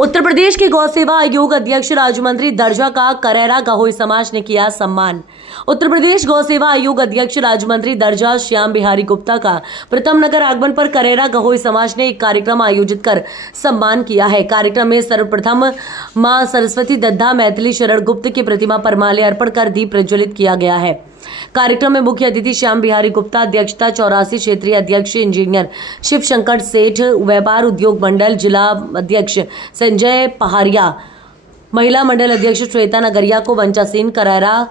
उत्तर प्रदेश के गौ सेवा आयोग अध्यक्ष राज्य मंत्री दर्जा का करेरा गहोई समाज ने किया सम्मान। उत्तर प्रदेश गौ सेवा आयोग अध्यक्ष राज्य मंत्री दर्जा श्याम बिहारी गुप्ता का प्रथम नगर आगमन पर करेरा गहोई समाज ने एक कार्यक्रम आयोजित कर सम्मान किया है। कार्यक्रम में सर्वप्रथम मां सरस्वती दद्दा मैथिली शरण गुप्त की प्रतिमा पर माल्य अर्पण कर दीप प्रज्वलित किया गया है। कार्यक्रम में मुख्य अतिथि श्याम बिहारी गुप्ता अध्यक्षता, 84 क्षेत्रीय अध्यक्ष इंजीनियर शिव शंकर सेठ, व्यापार उद्योग मंडल जिला अध्यक्ष संजय पहाड़िया, महिला मंडल अध्यक्ष श्वेता नगरिया को वंचासीन करेरा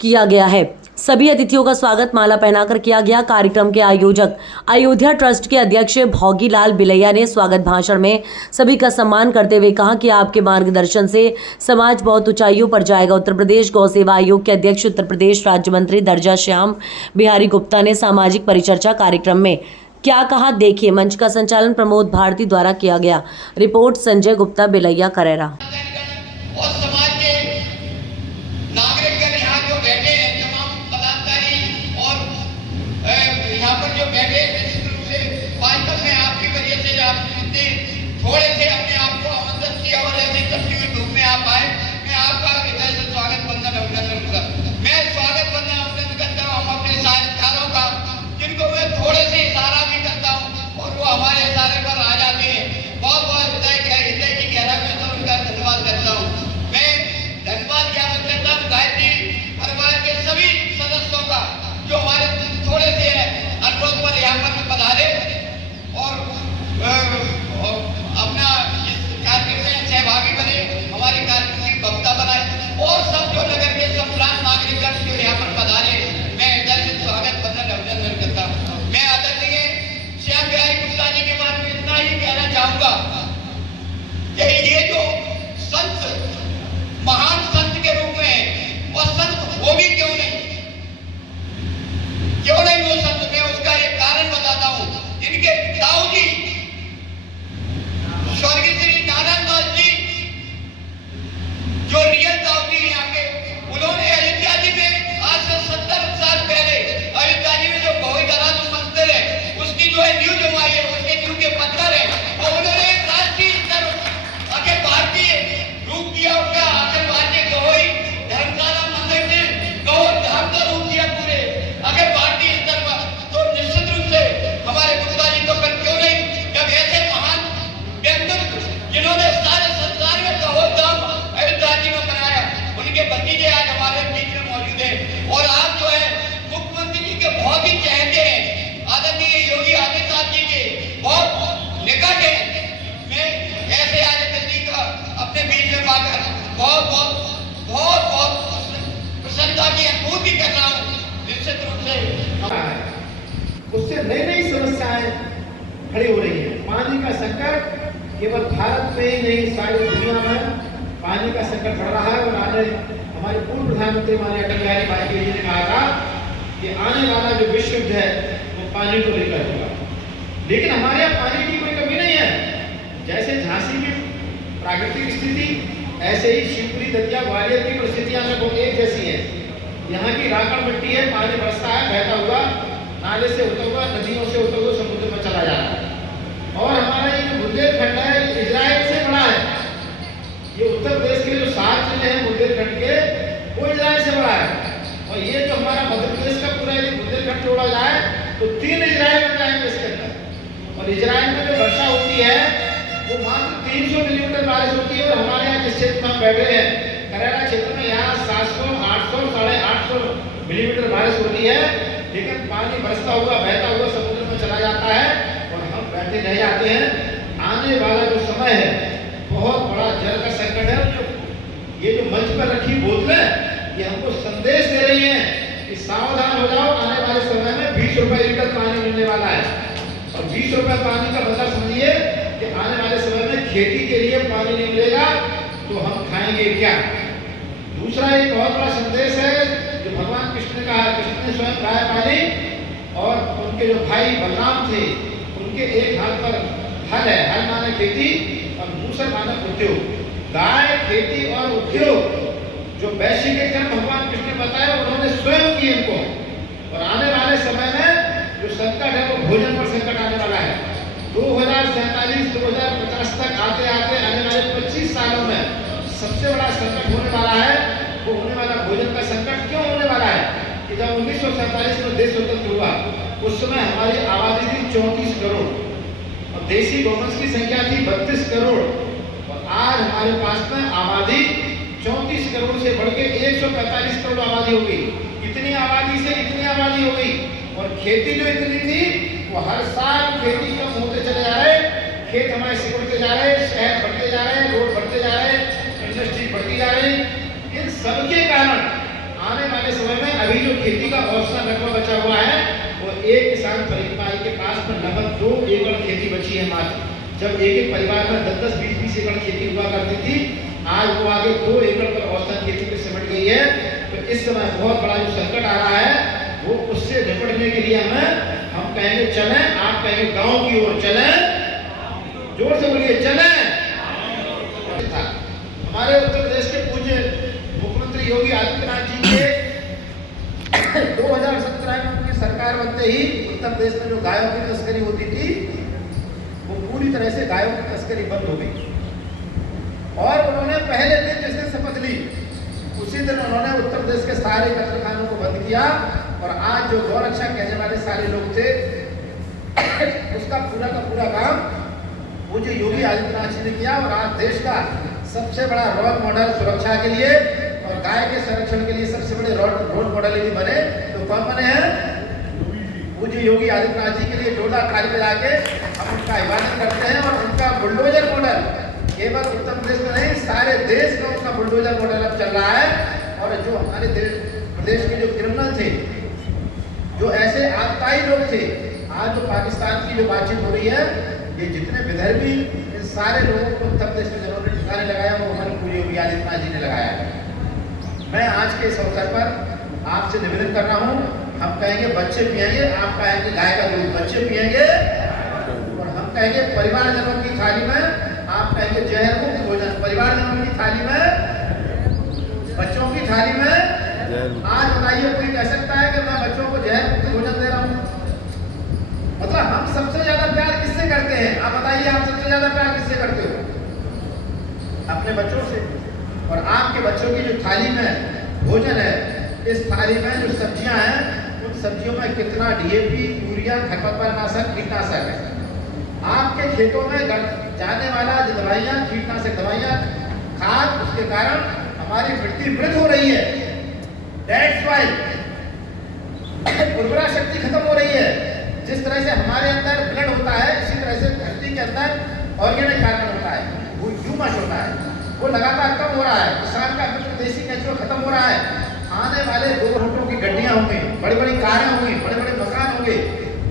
किया गया है। सभी अतिथियों का स्वागत माला पहनाकर किया गया। कार्यक्रम के आयोजक अयोध्या ट्रस्ट के अध्यक्ष भोगीलाल बिलैया ने स्वागत भाषण में सभी का सम्मान करते हुए कहा कि आपके मार्गदर्शन से समाज बहुत ऊंचाइयों पर जाएगा। उत्तर प्रदेश गौ सेवा आयोग के अध्यक्ष उत्तर प्रदेश राज्य मंत्री दर्जा श्याम बिहारी गुप्ता ने सामाजिक परिचर्चा कार्यक्रम में क्या कहा, देखिए। मंच का संचालन प्रमोद भारती द्वारा किया गया। रिपोर्ट संजय गुप्ता, बिलैया, करेरा। थोड़े से अपने आप को आमंत्रित किया और ऐसे तस्वीर धूप में आप आए, मैं आपका हृदय से स्वागत वंदन अभिनंदन करूंगा। मैं स्वागत वंदन अभिनंदन करता हूँ अपने साहित्यकारों का, जिनको मैं थोड़े से इशारा भी करता हूँ और वो हमारे इशारे पर आ जाते हैं। बहुत बहुत हृदय की गहराई में तो उनका धन्यवाद करता हूँ। मैं धन्यवाद ज्ञापन करता हूँ गायत्री परिवार के सभी सदस्यों का, जो हमारे थोड़े से अनुरोध पर यहाँ पर पधारे और अपना इस कार्यक्रम में सहभागी बने, हमारे कार्यक्रम की वक्ता बनाए और सब जो नगर के संप्रांत नागरिकगण जो यहाँ पर पधारे, मैं हृदय से स्वागत वंदन अभिनंदन करता हूँ। मैं आदरणीय श्याम बिहारी गुप्ता जी के बारे में इतना ही कहना चाहूंगा कि ये जो संत महान संत के रूप में और संत वो भी क्यों नहीं वो संत, मैं उसका एक कारण बताता हूँ। इनके पिताओं जी स्वर्गीय श्री नारायण दास जी, जो रियल दाऊदी यहाँ के, उन्होंने अयोध्या जी में आज से 70 साल पहले अयोध्या जी में जो गौरीधरा मंदिर है उसकी जो है नींव जमाई है, उसके नींव के पत्थर है और उन्होंने एक राष्ट्रीय स्तर अखिल भारतीय रूप दिया उसका। अखिल भारतीय गहोई धर्मशाला मंदिर ने गौ धाम का रूप दिया पूरे अखिल भारतीय स्तर पर। तो निश्चित रूप से हमारे गुप्ता जी तो क्यों नहीं, जब ऐसे महान जिन्होंने सारे संसार में गहोई धाम अयोध्या जी में बनाया, उनके भतीजे आज हमारे बीच में मौजूद हैं और आप जो है मुख्यमंत्री जी के बहुत ही चाहते हैं, आदरणीय योगी आदित्यनाथ जी के बहुत निकट है। मैं ऐसे आदित्य का अपने बीच में पाकर बहुत प्रसन्नता की अनुभूति कर रहा हूँ। निश्चित रूप से उससे नई नई समस्याएं खड़ी हो रही है। पानी का संकट केवल भारत में ही नहीं, सारी दुनिया में पानी का संकट बढ़ रहा है। और आने हमारे पूर्व प्रधानमंत्री माननीय अटल बिहारी वाजपेयी जी ने कहा था कि आने वाला जो विश्व युद्ध है वो पानी को लेकर होगा। लेकिन हमारे यहाँ पानी की कोई कमी नहीं है। जैसे झांसी की प्राकृतिक स्थिति, ऐसे ही शिवपुरी, दतिया, ग्वालियर की परिस्थितियां लगभग एक जैसी है। यहाँ की राकड़ मिट्टी है, पानी बरसता है, बहता हुआ नाले से होता हुआ, नदियों से होता हुआ समुद्र में चला जा रहा है। और हमारा ये जो बुंदेलखंड है इजराइल से बड़ा है। ये उत्तर प्रदेश के जो 7 जिले हैं बुंदेलखंड के, वो इजराइल से बड़ा है। और ये जो हमारा मध्य प्रदेश का पूरा ये बुंदेलखंड जोड़ा जाए तो 3 इजराइल बन जाएंगे इसके अंदर। और इजराइल में जो वर्षा होती है वो मात्र 300 मिलीमीटर बारिश होती है। और हमारे यहाँ जिस क्षेत्र में हम बैठे हैं करेरा क्षेत्र में, यहाँ 700, 800, 850 मिलीमीटर बारिश होती है, लेकिन पानी बरसता हुआ, बहता हुआ समुद्र में चला जाता है और हम बैठे रह जाते हैं। आने वाला जो समय है बहुत बड़ा जल का संकट है। ये जो मंच पर रखी बोतलें ये हमको संदेश दे रही हैं कि सावधान हो जाओ, आने वाले समय में 20 रुपए लीटर पानी मिलने वाला है। और 20 रुपए पानी का मतलब समझिए कि आने वाले समय में खेती के लिए पानी नहीं मिलेगा तो हम खाएंगे क्या। दूसरा एक बहुत बड़ा संदेश है जो भगवान कृष्ण ने कहा। कृष्ण ने स्वयं गाय पाली और उनके जो भाई बलराम थे उनके एक हाथ पर हल है, हल माने खेती और मूसर माने उद्योग। गाय, खेती और उद्योग जो वैश्विक जन्म भगवान कृष्ण ने बताया उन्होंने स्वयं किए इनको। और आने वाले समय में जो संकट है वो भोजन पर संकट आने वाला है। 2047-2050 तक आते आने वाले सबसे बड़ा संकट होने वाला है वो होने वाला भोजन का संकट। क्यों होने वाला है कि जब 1947 में देश स्वतंत्र हुआ उस समय हमारी आबादी थी 34 करोड़ और देशी गौवंश की संख्या थी 32 करोड़ और आज हमारे पास में आबादी 34 करोड़ से बढ़ के 145 करोड़ आबादी हो गई। इतनी आबादी से इतनी आबादी हो गई और खेती जो इतनी थी वो हर साल खेती कम होते चले जा रहे, खेत हमारे सिकुड़ते जा रहे, शहर बढ़ते जा रहे, रोड बढ़ते जा रहे, इंडस्ट्री बढ़ती जा रही। इन सबके कारण आने वाले समय में अभी जो खेती का औसत रकबा बचा हुआ है वो एक किसान परिवार के पास में लगभग 2 एकड़ खेती बची है मात्र। जब एक परिवार में 10-10, 20-20 एकड़ खेती हुआ करती थी, आज वो आगे 2 एकड़ पर औसत खेती में सिमट गई है। तो इस समय बहुत बड़ा जो संकट आ रहा है वो उससे निपटने के लिए हम कहेंगे चलें, आप कहेंगे गांव की ओर चलें, जोर से बोलिए चलें। हमारे उत्तर प्रदेश के पूज्य मुख्यमंत्री योगी आदित्यनाथ जी के 2017 में उनकी सरकार बनते ही उत्तर प्रदेश में जो गायों की तस्करी होती थी वो पूरी तरह से गायों की तस्करी बंद हो गई और उन्होंने पहले दिन जिस दिन शपथ ली उसी दिन उन्होंने उत्तर प्रदेश के सारे कत्लखानों को बंद किया और आज जो गौरक्षा कहने वाले सारे लोग थे उसका पूरा का पूरा काम मुझे योगी आदित्यनाथ जी ने किया और आज देश का सबसे बड़ा रोल मॉडल सुरक्षा के लिए और गाय के संरक्षण के लिए सबसे बड़े रोल मॉडल यदि बने तो कौन बने हैं? मुझे योगी आदित्यनाथ जी के लिए जोरदार ताली बजा के हम उनका अभिवादन करते हैं और उनका बुलडोजर मॉडल केवल उत्तर प्रदेश में नहीं सारे देश में उनका बुलडोजर मॉडल अब चल रहा है। और जो हमारे प्रदेश के जो क्रिमिनल थे, जो ऐसे आतताई लोग थे, आज जो पाकिस्तान की जो बातचीत हो रही है, ये जितने विधर्मी इन सारे लोगों को उत्तर प्रदेश में जिन्होंने ठिकाने लगाया वो हमारे पूरे योगी आदित्यनाथ जी ने लगाया है। मैं आज के इस अवसर पर आपसे निवेदन कर रहा हूँ, हम कहेंगे बच्चे पिएंगे, आप कहेंगे गाय का दूध, बच्चे पिएंगे और हम कहेंगे परिवारजनों की थाली में, आप कहेंगे जहर मुक्त भोजन, परिवारजनों की थाली में, बच्चों की थाली में। आज बताइए कोई कह सकता है कि मैं बच्चों को जहर मुक्त भोजन दे रहा हूँ? मतलब हम सबसे ज्यादा प्यार किससे करते हैं? आप बताइए, आप सबसे ज्यादा प्यार किससे करते हो? अपने बच्चों से। और आपके बच्चों की जो थाली में भोजन है, इस थाली में जो सब्जियां हैं, उन सब्जियों में कितना डीएपी, यूरिया, खरपतवारनाशक, कीटनाशक है। आपके खेतों में जाने वाला जो दवाइयाँ, कीटनाशक दवाइयाँ, खाद, उसके कारण हमारी मिट्टी मृत हो रही है। दैट्स व्हाई उर्वरा शक्ति खत्म हो रही है। जिस तरह से हमारे अंदर ब्लड होता है, इसी तरह से धरती के अंदर ऑर्गेनिक कार्बन होता है, वो ह्यूमस होता है, वो लगातार कम हो रहा है। किसान का देसी नेचुरल खत्म हो रहा है। आने वाले 2 घंटों की गड्डियां होंगी, बड़ी बड़ी कारें होंगी, बड़े बड़े मकान होंगे,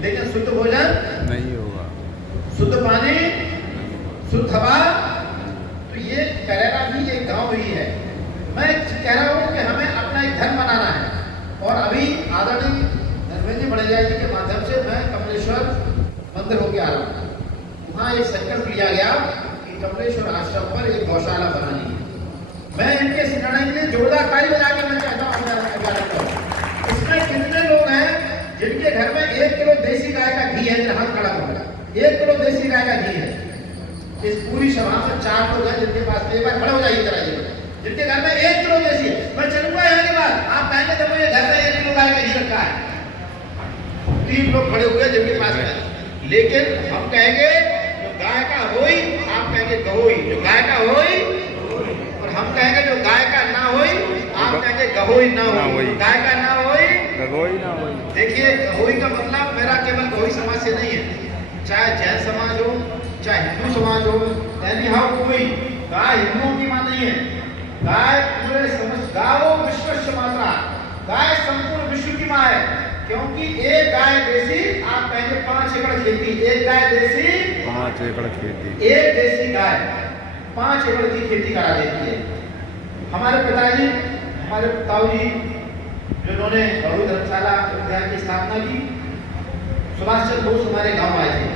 लेकिन शुद्ध भोजन नहीं होगा, शुद्ध पानी, शुद्ध हवा। तो ये करेरा भी एक गांव ही है। मैं कह रहा हूँ कि हमें अपना एक धर्म बनाना है और अभी आदरणीय धर्मेंद्र बड़ैया जी के माध्यम से मैं कमलेश्वर मंदिर होके आ रहा हूँ। वहाँ एक संकल्प लिया गया कि कमलेश्वर आश्रम पर एक गौशाला बनानी है। मैं इनके इस निर्णय के लिए जोरदार ताली बजा के मैं चाहता हूँ, इसमें कितने लोग हैं जिनके घर में 1 किलो देसी गाय का घी है? हाथ खड़ा होगा। 1 किलो देसी गाय का घी है। इस पूरी सभा में 4 लोग हैं जिनके पास, एक बार खड़े हो जाइए जरा, जिनके घर में 1 किलो देसी है। मैं चलूंगा यहाँ के बाद, आप कहेंगे जब मुझे घर में 1 किलो गाय का घी रखा है। 3 लोग खड़े हुए जिनके पास है। लेकिन हम कहेंगे जो गाय का होई, आप कहेंगे गहोई, जो गाय का होई, और हम कहेंगे जो गाय का ना होई, आप कहेंगे गहोई ना होई, गाय का ना होई, गहोई ना होई। देखिए, गहोई का मतलब मेरा केवल गहोई समाज से नहीं है, चाहे जैन समाज हो, चाहे हिंदू समाज हो, यानी हाँ कोई गाय हिंदुओं की मां नहीं है। गाय पूरे समस्त गावो विश्व मात्रा, गाय संपूर्ण विश्व की मां है। क्योंकि एक गाय देसी, आप कहेंगे 5 एकड़ खेती, एक गाय देसी 5 एकड़ खेती, एक देसी गाय 5 एकड़ की खेती करा देती है। हमारे पिताजी, हमारे ताऊ जी जिन्होंने बहु धर्मशाला उद्यान की स्थापना की, सुभाष चंद्र बोस हमारे गांव आए थे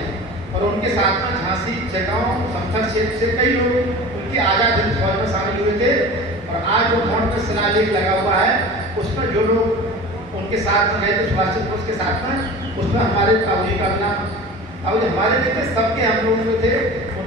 और उनके साथ में झांसी, जगांव, समथर क्षेत्र से कई लोग उनकी आजाद हिंद फौज में शामिल हुए थे। और आज जो भवन में शिलालेख लगा हुआ है, उसमें जो लोग उनके साथ में गए थे, सुभाष चंद्र बोस के साथ में, उसमें हमारे ताऊ जी का नाम, ताऊ जी हमारे नहीं थे, सबके हम लोग में थे।